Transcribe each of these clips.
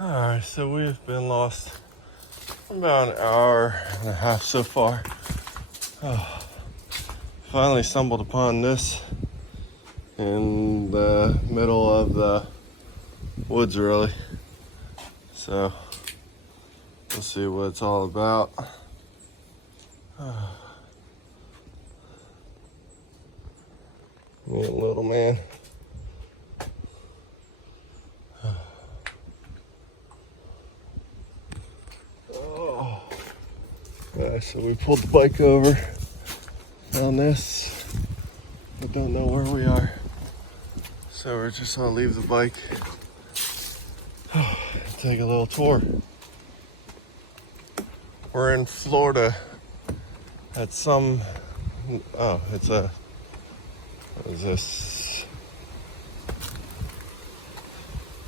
Alright, so we've been lost about an hour and a half so far. Finally stumbled upon this in the middle of the woods, really. So we'll see what it's all about. Me and little man. So we pulled the bike over on this. I don't know where we are. So we're just gonna leave the bike, take a little tour. We're in Florida at some, what is this?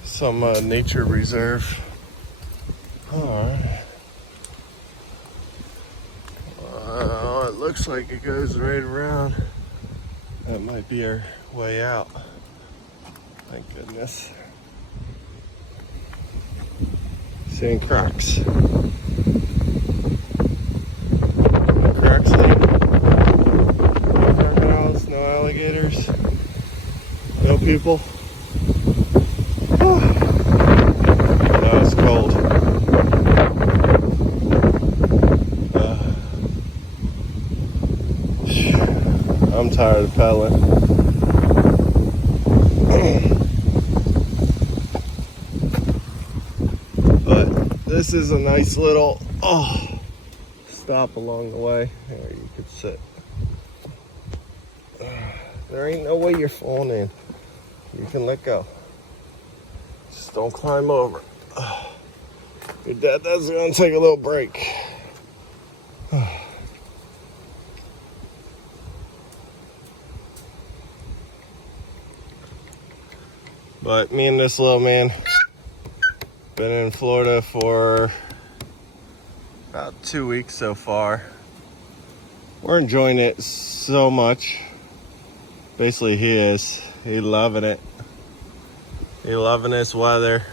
Some nature reserve. Alright. It looks like it goes right around. That might be our way out. Thank goodness. Seeing cracks. No cracks there. No crocodiles, no alligators, no people. No, it's cold. I'm tired of pedaling. But this is a nice little stop along the way. There you could sit. There ain't no way you're falling in. You can let go. Just don't climb over. Your dad is gonna take a little break. But me and this little man been in Florida for about 2 weeks so far. We're enjoying it so much. Basically, he is. He loving it. He loving this weather.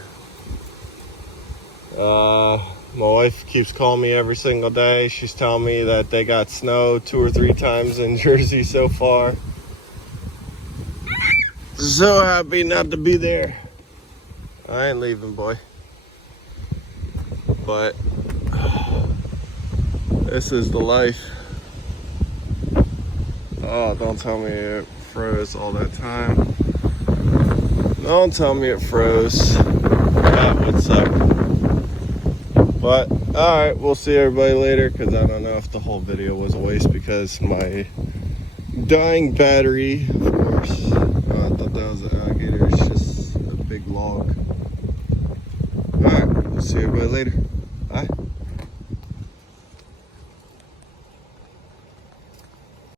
My wife keeps calling me every single day. She's telling me that they got snow 2 or 3 times in Jersey so far. So happy not to be there. I ain't leaving, boy. But this is the life. Oh, don't tell me it froze all that time. Don't tell me it froze. That would suck. But alright, we'll see everybody later, because I don't know if the whole video was a waste because my dying battery, of course. I thought that was an alligator. It's just a big log. Alright, we'll see everybody later. Bye.